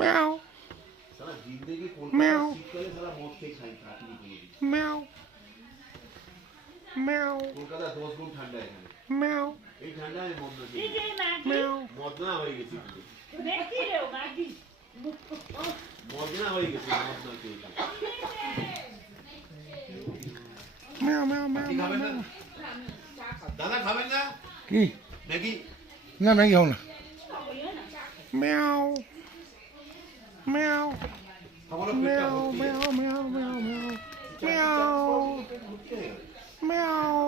Meow. সারা জিন্দেগি Meow. Kolkata শীতকালে সারা মদ খেয়ে খাই কাটিনি কোনোদিন। Meow. Meow. কলকাতা 10 গুণ ঠান্ডা এখানে। Meow. এই ঠান্ডা আমি মদ না খেয়ে Meow. মদনা হয়ে গেছি পুরো। মদনা হয়ে গেছি মদ না খেয়ে। Meow. Meow. Meow. আপনি খাবেন না? Meow. দাদা খাবেন না? কি নাকি না ম্যাগি হোক না Meow. Meow. খাবারের পেটটা Meow. ভর্তি। Meow. Meow. Meow. Meow. Meow. ভর্তি হয়ে গেল। Meow.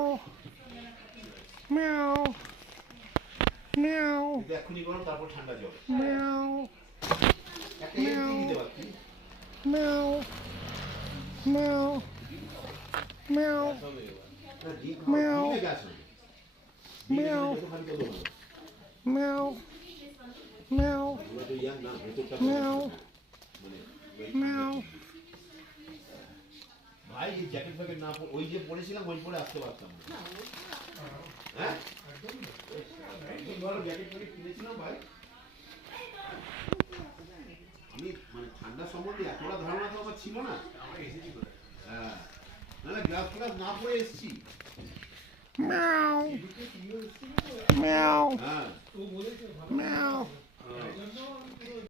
Meow. Meow. কিন্তু এক্ষুনি গরম তারপর ঠান্ডা জল। Meow. একটা এমনি দিতে পারতি। Meow. Meow. Meow. না, Meow. ডিমে গ্যাস হবে। Meow. যত খাবি তত ভালো। Meow. Meow. আমরা তো young না, ভেতরটা Meow. মানে Meow. ভাই এই জ্যাকেট ফ্যাকেট না ওই যে পরেছিলাম ওই পরে আসতে পারতাম না। হ্যাঁ একদম ভালো জ্যাকেট ফ্যাকেট কিনেছিলাম ভাই। আমি মানে ঠান্ডা সম্বন্ধে এতটা ধারণা তো আমার ছিল না। হ্যাঁ না গ্লাস ফ্লাস না পরে এসেছি। Meow. Meow. হ্যাঁ Meow.